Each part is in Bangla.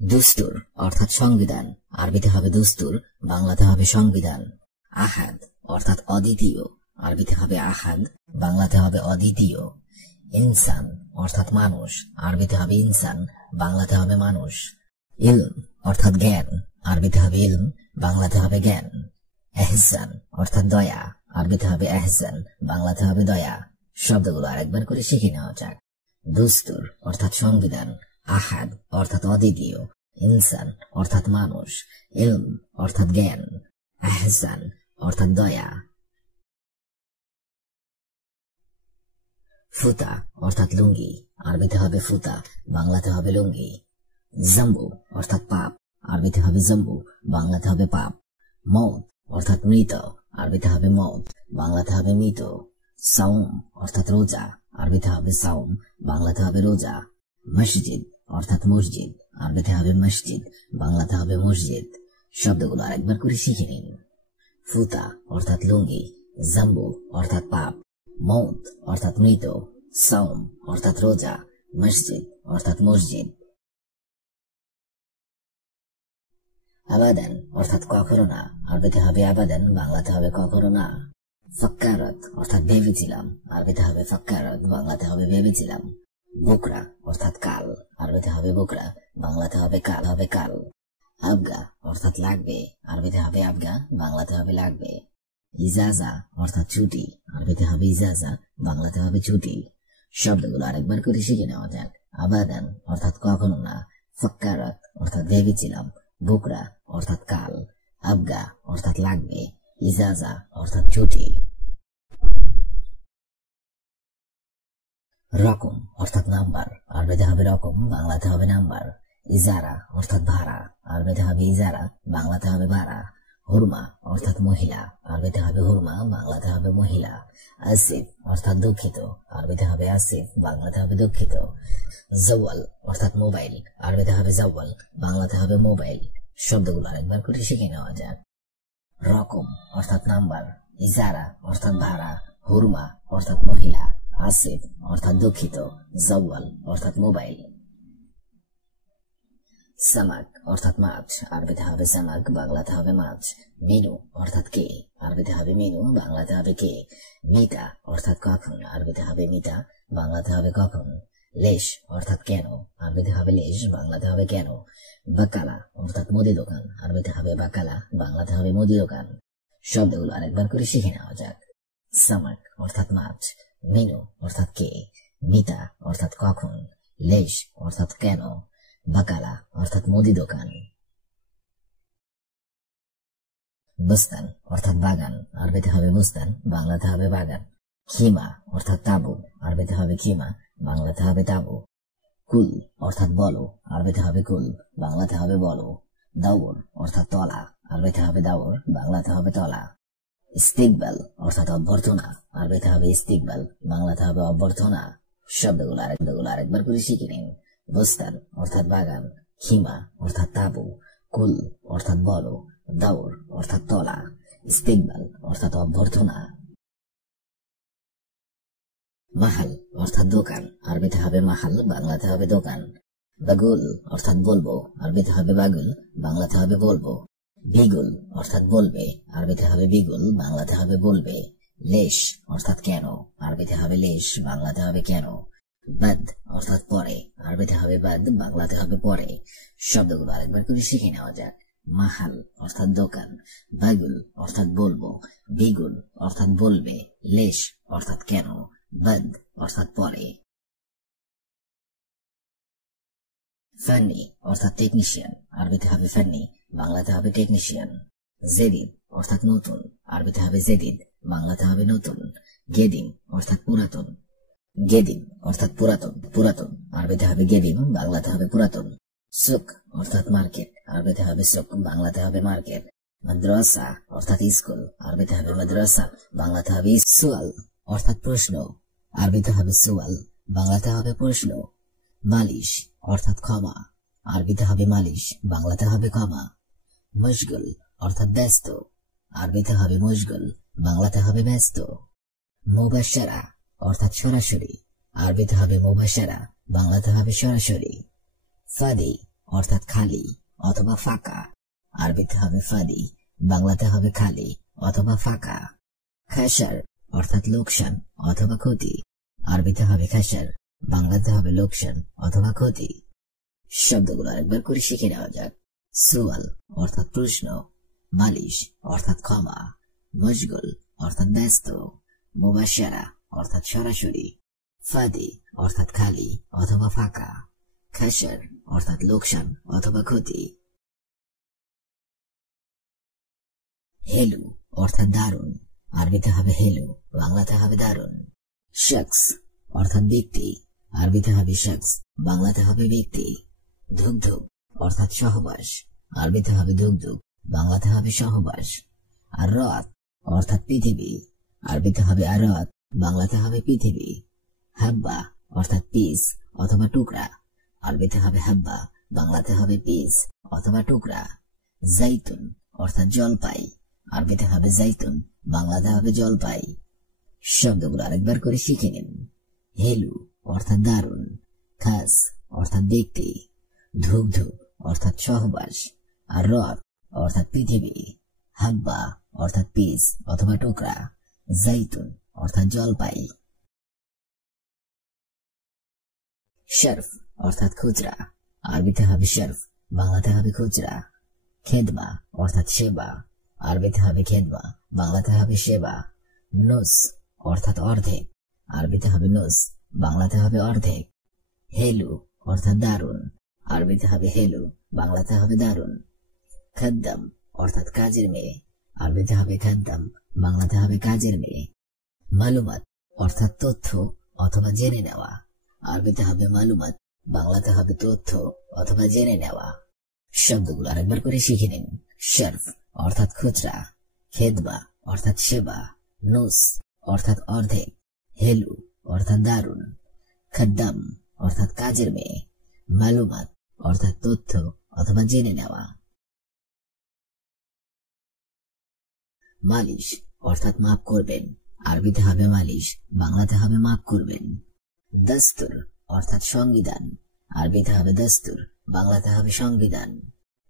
দুস্তুর অর্থাৎ সংবিধান, আরবিতে হবে দুস্তুর, বাংলাতে হবে সংবিধান। আহাদ অর্থাৎ অদ্বিতীয়, আরবিতে হবে আহাদ, বাংলাতে হবে অদ্বিতীয়। ইনসান অর্থাৎ মানুষ, আরবিতে হবে ইনসান, বাংলাতে হবে মানুষ। ইলম অর্থাৎ জ্ঞান, আরবিতে হবে ইলম, বাংলাতে হবে জ্ঞান। এহসান অর্থাৎ দয়া, আরবিতে হবে এহসান, বাংলাতে হবে দয়া। শব্দগুলো আরেকবার করে শিখে নেওয়া যাক। দুস্তুর অর্থাৎ সংবিধান, আহাদ অর্থাৎ অদ্বিতীয়, ইনসান অর্থাৎ মানুষ, ইলম অর্থাৎ জ্ঞান, এহসান অর্থাৎ দয়া। ফুতা অর্থাৎ লুঙ্গি, আরবিতে হবে ফুতা, বাংলাতে হবে লুঙ্গি। জম্বু অর্থাৎ পাপ, আরবিতে হবে জম্বু, বাংলাতে হবে পাপ। মৌত অর্থাৎ মৃত, আরবিতে হবে মৌত, বাংলাতে হবে মৃত। সাউম অর্থাৎ রোজা, আরবিতে হবে সাউম, বাংলাতে হবে রোজা। মসজিদ অর্থাৎ মসজিদ, আরবিতে হবে মসজিদ, বাংলাতে হবে মসজিদ। শব্দগুলো আরেকবার করে শিখে নিন। ফুতা অর্থাৎ লুঙ্গি, জম্বু অর্থাৎ পাপ, মৌত অর্থাৎ মৃত, সাউম অর্থাৎ রোজা, মসজিদ অর্থাৎ মসজিদ। আবাদান অর্থাৎ কখনো না, আরবিতে হবে আবাদান, বাংলাতে হবে কখনো না। ফাক্কারাত অর্থাৎ ভেবেছিলাম, আরবিতে হবে ফাক্কারাত, বাংলাতে হবে ভেবেছিলাম। বুকরা অর্থাৎ কাল, আরবিতে হবে বুকরা, বাংলাতে হবে কাল হবে কাল। আবগা অর্থাৎ লাগবে, আরবিতে হবে আবগা, বাংলাতে হবে লাগবে। ইজাজা অর্থাৎ ছুটি, আরবিতে হবে ইজাজা, বাংলাতে হবে ছুটি। শব্দগুলো আরেকবার করে শিখে নেওয়া যাক। আবাদান অর্থাৎ কখনো না, ফাক্কারাত অর্থাৎ ভেবেছিলাম, বুকরা অর্থাৎ কাল, আবগা অর্থাৎ লাগবে, ইজাজা অর্থাৎ ছুটি। রকম অর্থাৎ নাম্বার, আরবিতে হবে রকম, বাংলাতে হবে নাম্বার। ইজারা অর্থাৎ ভাড়া, আরবিতে হবে ইজারা, বাংলাতে হবে ভাড়া। হুরমা অর্থাৎ মহিলা, আরবিতে হবে হুরমা, বাংলাতে হবে মহিলা। আসিফ অর্থাৎ দুঃখিত, আরবিতে হবে আসিফ, বাংলাতে হবে দুঃখিত। জওয়াল অর্থাৎ মোবাইল, আরবিতে হবে জওয়াল, বাংলাতে হবে মোবাইল। শব্দগুলো আরেকবার করে শিখে নেওয়া যাক। রকম অর্থাৎ নাম্বার, ইজারা অর্থাৎ ভাড়া, হুরমা অর্থাৎ মহিলা, আসিফ অর্থাৎ দুঃখিত, জওয়াল অর্থাৎ মোবাইল। সামাক অর্থাৎ মাছ, আরবিতে হবে সামাক, বাংলাতে হবে মাছ। মিনু অর্থাৎ কে, আরবিতে হবে মিনু, বাংলাতে হবে কে। মিতা অর্থাৎ কখন, আরবিতে হবে মিতা, বাংলাতে হবে কখন। লেশ অর্থাৎ কেন, আরবিতে হবে লেশ, বাংলাতে হবে কেন। বাকালা অর্থাৎ মুদি দোকান, আরবিতে হবে বাকালা, বাংলাতে হবে মুদি দোকান। শব্দগুলো আরেকবার করে শিখে নেওয়া যাক। সামাক অর্থাৎ মাছ, মিনু অর্থাৎ কে, মিতা অর্থাৎ কখন, লেশ অর্থাৎ কেন, বাকালা অর্থাৎ মুদি দোকান। বুস্তান অর্থাৎ বাগান, আরবিতে হবে বুস্তান, বাংলাতে হবে বাগান। খিমা অর্থাৎ তাবু, আরবিতে হবে খিমা, বাংলাতে হবে তাবু। কুল অর্থাৎ বলো, আরবিতে হবে কুল, বাংলাতে হবে বলো। দাউর অর্থাৎ তলা, আরবিতে হবে দাউর, বাংলাতে হবে তলা। ইস্তিকবাল অর্থাৎ অভ্যর্থনা, আরবিতে হবে ইস্তিকবাল, বাংলাতে হবে অভ্যর্থনা। শব্দগুলো আরেকবার করে শিখে নিন। বুস্তান অর্থাৎ বাগান, খিমা অর্থাৎ তাবু, কুল অর্থাৎ বলো, দাউর অর্থাৎ তলা, ইস্তিকবাল অর্থাৎ অভ্যর্থনা। মাহাল অর্থাৎ দোকান, আরবিতে হবে মাহাল, বাংলাতে হবে দোকান। বাগুল অর্থাৎ বলবো, আরবিতে হবে বাগুল, বাংলাতে হবে বলবো। বিগুল অর্থাৎ বলবে, আরবিতে হবে বিগুল, বাংলাতে হবে বলবে। লেশ অর্থাৎ কেন, আরবিতে হবে লেশ, বাংলাতে হবে কেন। বাদ অর্থাৎ পরে, আরবিতে হবে বাদ, বাংলাতে হবে পরে। শব্দগুলো আরেকবার করে শিখে নেওয়া যাক। মাহাল অর্থাৎ দোকান, বাগুল অর্থাৎ বলবো, বিগুল অর্থাৎ বলবে, লেশ অর্থাৎ কেন, বাদ অর্থাৎ পরে। ফান্নি অর্থাৎ টেকনিশিয়ান, আরবিতে হবে ফান্নি, বাংলাতে হবে টেকনিশিয়ান। জেদিদ অর্থাৎ নতুন, আরবিতে হবে জেদিদ, বাংলাতে হবে নতুন। গেদিম অর্থাৎ পুরাতন, গেদিম অর্থাৎ পুরাতন, আরবিতে হবে গেদিম, বাংলাতে হবে পুরাতন। সুক অর্থাৎ মার্কেট, আরবিতে হবে সুক, বাংলাতে হবে মার্কেট। মাদ্রাসা অর্থাৎ স্কুল, আরবিতে হবে মাদ্রাসা, বাংলাতে হবে সুয়াল অর্থাৎ প্রশ্ন, আরবিতে হবে সুয়াল, বাংলাতে হবে প্রশ্ন। মালিশ অর্থাৎ ক্ষমা, আরবিতে হবে মালিশ, বাংলাতে হবে ক্ষমা। মশগুল অর্থাৎ ব্যস্ত, আরবিতে হবে মশগুল, বাংলাতে হবে ব্যস্ত। মুবাশশারা অর্থাৎ সরাসরি, আরবিতে হবে মুবাশশারা, বাংলাতে হবে সরাসরি। ফাদি অর্থাৎ খালি অথবা ফাঁকা, আরবিতে হবে ফাদি, বাংলাতে হবে খালি অথবা ফাঁকা। খাসার অর্থাৎ লোকসান অথবা ক্ষতি, আরবিতে হবে খাসার, বাংলাতে হবে লোকসান অথবা ক্ষতি। শব্দগুলো আরেকবার করে শিখে নেওয়া যাক। সুয়াল অর্থাৎ প্রশ্ন, মালিশ অর্থাৎ ক্ষমা, মশগুল অর্থাৎ ব্যস্ত, মুবাশশারা অর্থাৎ সরাসরি, ফাদি অর্থাৎ খালি অথবা ফাঁকা, খাসার অর্থাৎ লোকসান অথবা ক্ষতি। হেলু অর্থাৎ দারুণ, আরবিতে হবে হেলু, বাংলাতে হবে দারুণ। শখস অর্থাৎ ব্যক্তি, আরবিতে হবে শখস, বাংলাতে হবে ব্যক্তি। ধুকধুক অর্থাৎ সহবাস, আরবিতে হবে ধুকধুক, বাংলাতে হবে সহবাস। আর রাত অর্থাৎ পৃথিবী, আরবিতে হবে আরাত, বাংলাতে হবে পৃথিবী। হাব্বা অর্থাৎ পিস অথবা টুকরা, আরবিতে হবে হাব্বা, বাংলাতে হবে পিস অথবা টুকরা। জাইতুন অর্থাৎ জলপাই, আরবিতে হবে জাইতুন, বাংলাতে হবে জলপাই। শব্দগুলো আরেকবার করে শিখে নিন। হেলু অর্থাৎ দারুণ, খাস অর্থাৎ ব্যক্তি, ধুকধুক অর্থাৎ সহবাস, আর রাত অর্থাৎ পৃথিবী। হাব্বা অর্থাৎ পিস অথবা টুকরা, জাইতুন অর্থাৎ জলপাই। শরফ অর্থাৎ খুচরা, আরবিতে হবে শরফ, বাংলাতে হবে খুচরা। খেদমা অর্থাৎ সেবা, আরবিতে হবে খেদমা, বাংলাতে হবে সেবা। নুস অর্থাৎ অর্ধেক, আরবিতে হবে নুস, বাংলাতে হবে অর্ধেক। হেলু অর্থাৎ দারুণ, আরবিতে হবে হেলু, বাংলাতে হবে দারুণ। খাদ্দাম অর্থাৎ কাজের মেয়ে, আরবিতে হবে খাদ্দাম, বাংলাতে হবে কাজের মেয়ে। মালুমাত অর্থাৎ তথ্য অথবা জেনে নেওয়া, আরবিতে হবে মালুমাত, বাংলাতে হবে তথ্য অথবা জেনে নেওয়া। শব্দগুলো আরেকবার করে শিখে নিন। শরফ অর্থাৎ খুচরা, খেদমা অর্থাৎ সেবা, নুস অর্থাৎ অর্ধেক, হেলু অর্থাৎ দারুণ, খাদ্দাম অর্থাৎ কাজের মেয়ে, মালুমাত অর্থাৎ তথ্য অথবা জেনে নেওয়া। মালিশ অর্থাৎ মাফ করবেন, আরবিতে হবে মালিশ, বাংলাতে হবে মাফ করবেন। দস্তুর অর্থাৎ সংবিধান, আরবিতে হবে দস্তুর, বাংলাতে হবে সংবিধান।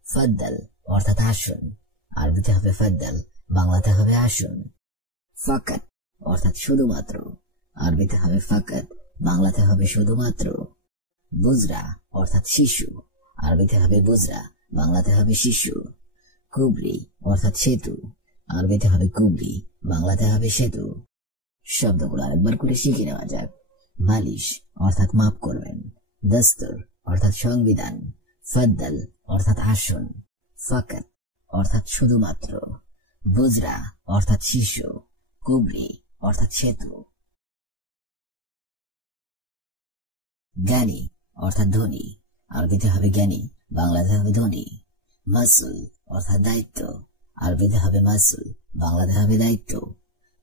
ফদ্দাল অর্থাৎ আসুন, আরবিতে হবে ফদ্দাল, বাংলাতে হবে আসুন। ফাকাত অর্থাৎ শুধুমাত্র, আরবিতে হবে ফাকাত, বাংলাতে হবে শুধুমাত্র। বুজরা অর্থাৎ শিশু, আরবিতে হবে বুজরা, বাংলাতে হবে শিশু। কুবরি অর্থাৎ সেতু, আরবিতে হবে কুবরি, বাংলাতে হবে সেতু। শব্দগুলো আরেকবার করে শিখে নেওয়া যাক। মালিশ অর্থাৎ মাফ করবেন, দস্তুর অর্থাৎ সংবিধান, ফদ্দাল অর্থাৎ আসুন, ফাকাত অর্থাৎ শুধুমাত্র, বুজরা অর্থাৎ শিশু, কুবরি অর্থাৎ সেতু। জ্ঞানী অর্থাৎ ধনী, আরবিতে হবে জ্ঞানী, বাংলাতে হবে ধনী। মাসুল অর্থাৎ দায়িত্ব, আরবিতে হবে মাসুল, বাংলাতে হবে দায়িত্ব।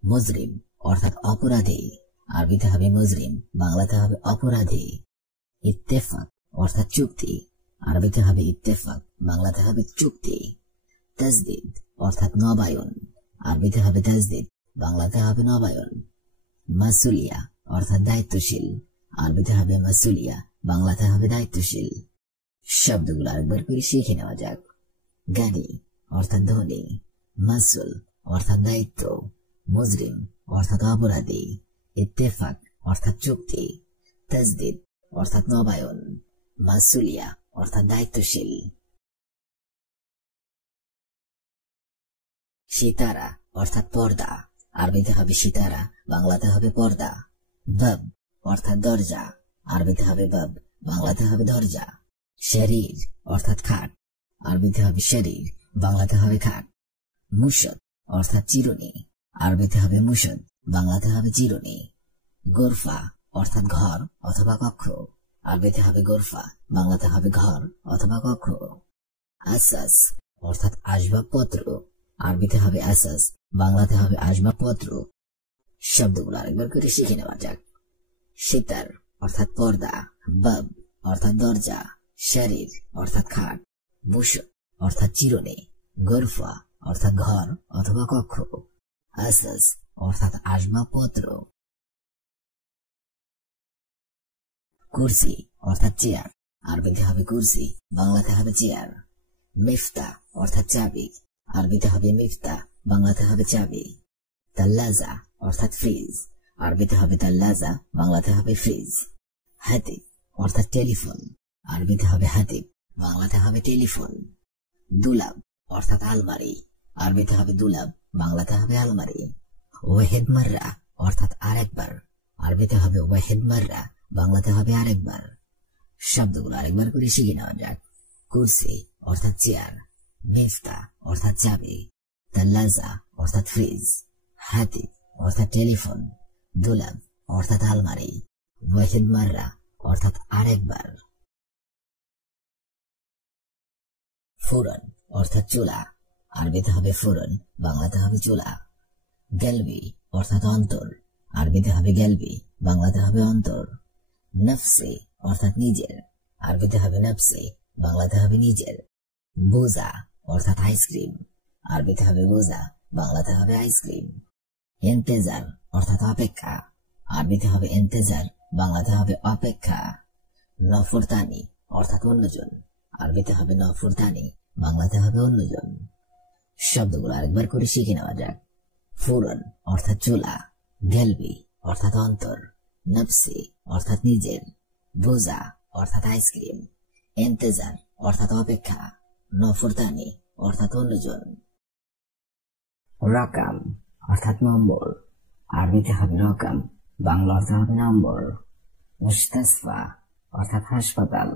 মুজরিম অর্থাৎ অপরাধী, আরবিতে হবে মুজরিম, বাংলাতে হবে অপরাধী। ইত্তেফাক অর্থাৎ চুক্তি, আরবিতে হবে ইত্তেফাক, বাংলাতে হবে চুক্তি। তাজদিদ অর্থাৎ নবায়ন, আরবিতে হবে তাজদিদ, বাংলাতে হবে নবায়ন। মাসুলিয়া অর্থাৎ দায়িত্বশীল, আরবিতে হবে মাসুলিয়া, বাংলাতে হবে দায়িত্বশীল। শব্দগুলো আরেকবার করে শিখে নেওয়া যাক। জ্ঞানী অর্থাৎ ধনী, মাসুল অর্থাৎ দায়িত্ব, মুজরিম অর্থাৎ অপরাধী, ইত্তেফাক অর্থাৎ চুক্তি, তাজদিদ অর্থাৎ নবায়ন, মাসুলিয়া অর্থাৎ দায়িত্বশীল। সিতারা অর্থাৎ পর্দা, আরবিতে হবে সিতারা, বাংলাতে হবে পর্দা। বাব অর্থাৎ দরজা, আরবিতে হবে বাব, বাংলাতে হবে দরজা। শরীর অর্থাৎ খাট, আরবিতে হবে শরীর, বাংলাতে হবে খাট। মুশদ অর্থাৎ চিরুনি, আরবিতে হবে মুশদ, বাংলাতে হবে চিরুনি। গোরফা অর্থাৎ ঘর অথবা কক্ষ, আরবিতে হবে গোরফা, বাংলাতে হবে ঘর অথবা কক্ষ। আসাস অর্থাৎ আসবাবপত্র, আরবিতে হবে আসাস, বাংলাতে হবে আসবাবপত্র। শব্দগুলো আরেকবার করে শিখে নেওয়া যাক। সিতার অর্থাৎ পর্দা, বাব অর্থাৎ দরজা, শরীর অর্থাৎ খাট, মুশদ অর্থাৎ চিরুনি, গোরফা অর্থাৎ ঘর অথবা কক্ষ, আসাস অর্থাৎ আসবাবপত্র। কুরসি অর্থাৎ চেয়ার, আরবিতে হবে কুরসি, বাংলাতে হবে চেয়ার। মিফতা অর্থাৎ চাবি, আরবিতে হবে মিফতা, বাংলাতে হবে চাবি। তাল্লাজা অর্থাৎ ফ্রিজ, আরবিতে হবে তাল্লাজা, বাংলাতে হবে ফ্রিজ। হাতিব অর্থাৎ টেলিফোন, আরবিতে হবে হাতিব, বাংলাতে হবে টেলিফোন। দুলাব অর্থাৎ আলমারি, আরবিতে হবে দুলাব, বাংলাতে হবে আলমারি। ওয়াহিদ মাররা অর্থাৎ আরেকবার, আরবিতে হবে ওয়াহিদ মাররা, বাংলাতে হবে আরেকবার। শব্দগুলো আরেকবার করে শিখে নেওয়া যাক। কুরসি অর্থাৎ চেয়ার, মিফতা অর্থাৎ চাবি, তাল্লাজা অর্থাৎ ফ্রিজ, হাতিব অর্থাৎ টেলিফোন, দুলাব অর্থাৎ আলমারি, ওয়াহিদ মাররা অর্থাৎ আরেকবার। ফুরন অর্থাৎ চুলা, আরবিতে হবে ফুরন, বাংলাতে হবে চুলা। গেলবি অর্থাৎ অন্তর, আরবিতে হবে গেলবি, বাংলাতে হবে অন্তর। নফসি অর্থাৎ নিজের, আরবিতে হবে নফসি, বাংলাতে হবে নিজের। বুজা অর্থাৎ আইসক্রিম, আরবিতে হবে বুজা, বাংলাতে হবে আইসক্রিম। ইন্তেজার অর্থাৎ অপেক্ষা, আরবিতে হবে ইন্তেজার, বাংলাতে হবে অপেক্ষা। নফরতানি অর্থাৎ অন্যজন, আরবিতে হবে নফরতানি, বাংলাতে হবে অন্যজন। শব্দগুলো আরেকবার করে শিখে নেওয়া যাক। ফুরন অর্থাৎ চুলা, গেলবি অর্থাৎ অন্তর, নফসি অর্থাৎ নিজের, বুজা অর্থাৎ আইসক্রিম, ইন্তেজার অর্থাৎ অপেক্ষা, নফরতানি অর্থাৎ অন্যজন। রকাম অর্থাৎ নম্বর, আরবিতে হবে রকাম, বাংলা অর্থ হবে নম্বর। মুস্তাসফা অর্থাৎ হাসপাতাল,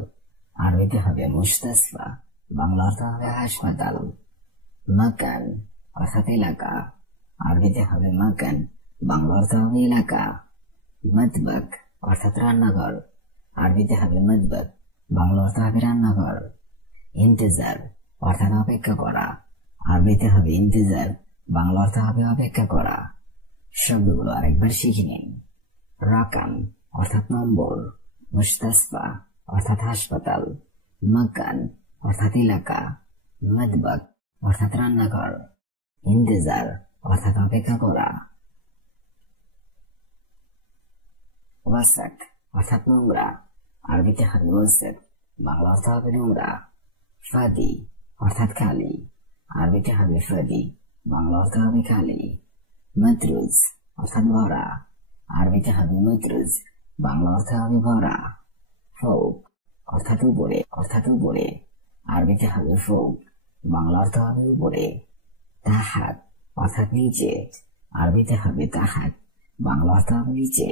আরবিতে হবে মুস্তাসফা, বাংলা অর্থ হবে হাসপাতাল। মাকান অর্থাৎ এলাকা, আরবিতে হবে মাকান, বাংলা অর্থ হবে এলাকা। মতবাক অর্থাৎ রান্নাঘর, আরবিতে হবে মতবাক, বাংলা অর্থ হবে রান্নাঘর। ইন্তেজার অর্থাৎ অপেক্ষা করা, আরবিতে হবে ইন্তেজার, বাংলা অর্থ হবে অপেক্ষা করা। শব্দগুলো আরেকবার শিখে নিন। রাকাম অর্থাৎ নম্বর, মুস্তাসফা অর্থাৎ হাসপাতাল, মাকান অর্থাৎ এলাকা, মতবাক অর্থাৎ রান্নাঘর, ইন্তেজার অর্থাৎ অপেক্ষা করা। ওয়াসাক অর্থাৎ নোংরা, আরবিতে হবে ওয়াসাক, বাংলা অর্থ হবে নোংরা। ফাদি অর্থাৎ খালি, আরবিতে হবে ফাদি, বাংলা অর্থ হবে খালি। মতরুজ অর্থাৎ ভরা, আরবিতে হবে মতরুজ, বাংলা অর্থ হবে ভরা। ফৌক অর্থাৎ উপরে, আরবিতে হবে ফৌক, বাংলা অর্থ হবে উপরে। তাহাত অর্থাৎ নিচে, আরবিতে হবে তাহাত, বাংলা অর্থ হবে নিচে।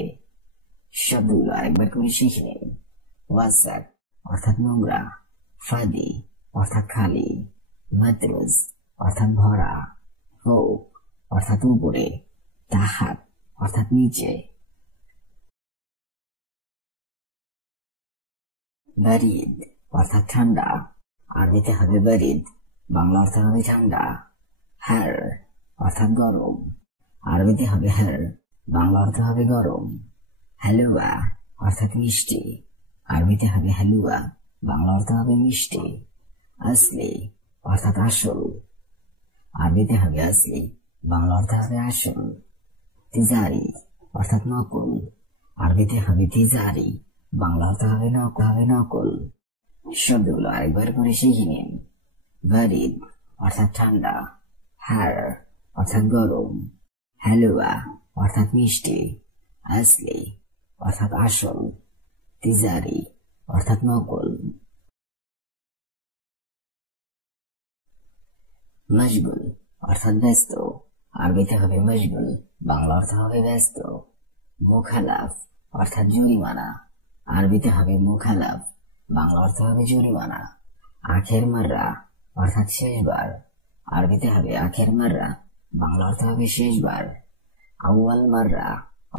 শব্দগুলো আরেকবার করে শিখে নিন। ওয়াসাক অর্থাৎ নোংরা, ফাদি অর্থাৎ খালি, মতরুজ অর্থাৎ ভরা, ফৌক অর্থাৎ উপরে, তাহাত অর্থাৎ নিচে। বারিদ অর্থাৎ ঠান্ডা, আরবিতে হবে বারিদ, বাংলা অর্থ হবে ঠান্ডা। হার অর্থাৎ গরম, আরবিতে হবে হার, বাংলা অর্থ হবে গরম। হালুয়া অর্থাৎ মিষ্টি, আরবিতে হবে হালুয়া, বাংলা অর্থ হবে মিষ্টি। আসলি অর্থাৎ আসল, আরবিতে হবে আসলি, বাংলা অর্থ হবে আসল। তিজারি অর্থাৎ নকল, আরবিতে হবে তিজারি, বাংলা অর্থ হবে নকল। শব্দগুলো আরেকবার করে শিখে নিন। বারিদ অর্থাৎ ঠান্ডা, হার অর্থাৎ গরম, হালুয়া অর্থাৎ মিষ্টি, আসলি অর্থাৎ আসল, তিজারি অর্থাৎ নকল। মশগুল অর্থাৎ ব্যস্ত, আরবিতে হবে মশগুল, বাংলা অর্থ হবে ব্যস্ত। মুখালাফ অর্থাৎ জরিমানা, আরবিতে হবে মুখালাফ, বাংলা অর্থ হবে জরিমানা। আখের মাররা অর্থাৎ শেষবার, আরবিতে হবে আখের মাররা, বাংলা অর্থ হবে শেষবার। আউয়াল মাররা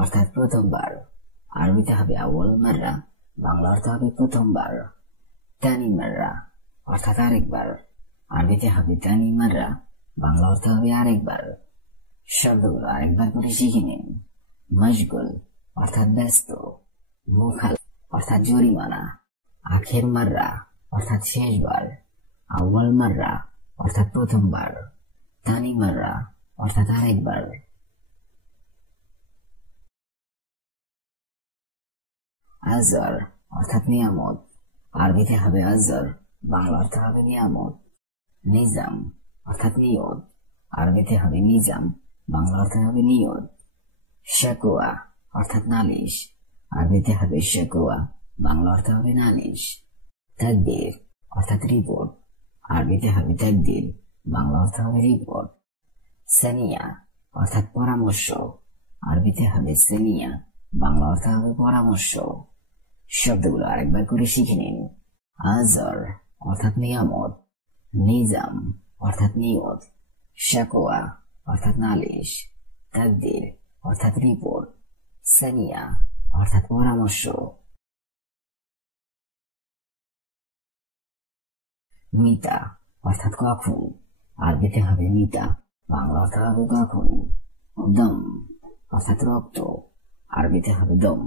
অর্থাৎ প্রথমবার, আরবিতে হবে আউয়াল মাররা, বাংলা অর্থ হবে প্রথমবার। তানি মাররা অর্থাৎ আরেকবার, আরবিতে হবে তানি মাররা, বাংলা অর্থ হবে আরেকবার। শব্দগুলো আরেকবার করে শিখে নিন। মশগুল অর্থাৎ ব্যস্ত, মুখালাফ অর্থাৎ জরিমানা, আখের মাররা অর্থাৎ শেষবার, আউয়াল মাররা অর্থাৎ প্রথমবার, তানি মাররা অর্থাৎ আরেকবার। আজর অর্থাৎ নিয়ামত, আরবিতে হবে আজর, বাংলা অর্থ হবে নিয়ামত। নিজাম অর্থাৎ নিয়ত, আরবিতে হবে নিজাম, বাংলা অর্থ হবে নিয়ত। শাকুয়া অর্থাৎ নালিশ, আরবিতে হবে শাকুয়া, বাংলা অর্থ হবে নালিশ। তাকদির অর্থাৎ রিপোর্ট, আরবিতে হবে তাকদির, বাংলা অর্থ হবে রিপোর্ট। সানিয়া অর্থাৎ পরামর্শ, আরবিতে হবে সানিয়া, বাংলা অর্থ হবে পরামর্শ। শব্দগুলো আরেকবার করে শিখে নিন। আজর অর্থাৎ নিয়ামত, নিজাম অর্থাৎ নিয়ত, শাকোয়া অর্থাৎ নালিশ, তাকদির অর্থাৎ রিপোর্ট, সানিয়া অর্থাৎ পরামর্শ। মিতা অর্থাৎ কখন, আরবিতে হবে মিতা, বাংলা অর্থ হবে কখন। দম অর্থাৎ রক্ত, আরবিতে হবে দম,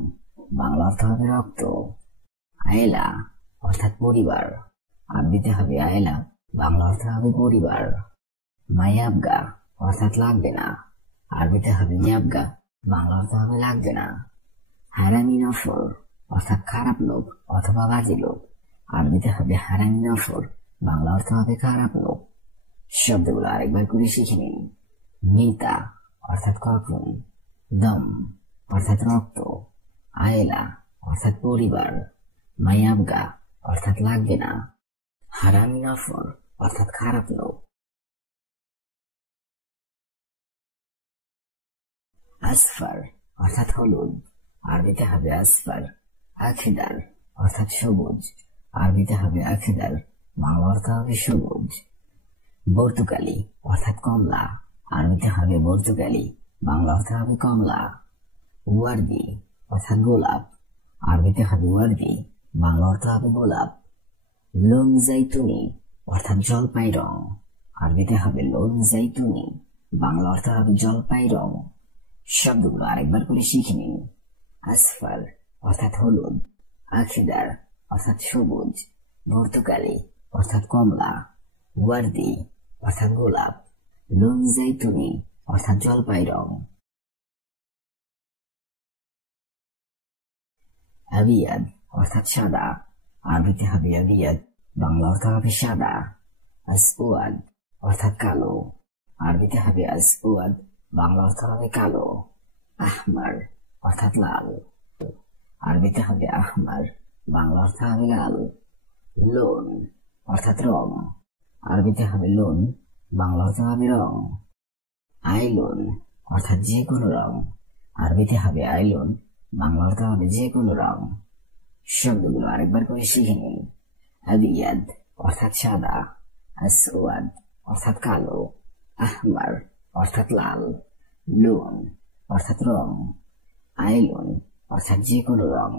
বাংলা অর্থ হবে রক্ত। আয়লা অর্থাৎ পরিবার, আরবিতে হবে আয়লা, বাংলা অর্থ হবে পরিবার। মায়াবগা অর্থাৎ লাগবে না, আরবিতে হবে মিয়াবগা, বাংলা অর্থ হবে লাগবে না। হারামি নফর অর্থাৎ খারাপ লোক অথবা বাজে লোক, আরবিতে হবে হারামি নফর, বাংলা অর্থ হবে খারাপ লোক। শব্দগুলো আরেকবার করে শিখে নিন। মিতা অর্থাৎ কখন, দম অর্থাৎ রক্ত, আয়লা অর্থাৎ পরিবার, মায়াবগা অর্থাৎ লাগবে না, হারামি নফর অর্থাৎ খারাপ লোক। আসফার অর্থাৎ হলুদ, আরবিতে হবে আসফার। আখিদার অর্থাৎ সবুজ, আরবিতে হবে আখিদার, বাংলা অর্থ হবে সবুজ। বর্তুকালি অর্থাৎ কমলা, আরবিতে হবে বর্তুকালি, বাংলা অর্থ হবে কমলা। ওয়ার্দি অর্থাৎ গোলাপ, আরবিতে হবে ওয়ার্দি, বাংলা অর্থ হবে গোলাপ। লোন জাইতুনি অর্থাৎ জলপাই রং, আরবিতে হবে লোন জাইতুনি, বাংলা অর্থ হবে জলপাই রং। শব্দগুলো আরেকবার করে শিখে নিন। আসফার অর্থাৎ হলুদ, আখিদার অর্থাৎ সবুজ, বর্তুকালি অর্থাৎ কমলা, ওয়ার্দি অর্থাৎ গোলাপ, লোন জাইতুনি অর্থাৎ জলপাই রং। আবিয়াদ অর্থাৎ সাদা, আরবিতে হবে আবিয়াদ, বাংলা অর্থ হবে সাদা। আসওয়াদ অর্থাৎ কালো, আরবিতে হবে আসওয়াদ, বাংলা অর্থ হবে কালো। আহমার অর্থাৎ লাল, আরবিতে হবে আহমার, বাংলা অর্থ হবে লাল। লোন অর্থাৎ রং, আরবিতে হবে লোন, বাংলা অর্থ হবে রং। আইলোন অর্থাৎ যে কোনো রং, আরবিতে হবে আইলোন, বাংলা অর্থ হবে যে কোনো রং। শব্দগুলো আরেকবার করে শিখে নিন। আবিয়াদ অর্থাৎ সাদা, আসওয়াদ অর্থাৎ কালো, আহমার অর্থাৎ লাল, লোন অর্থাৎ রং, আইলোন অর্থাৎ যে কোনো রং।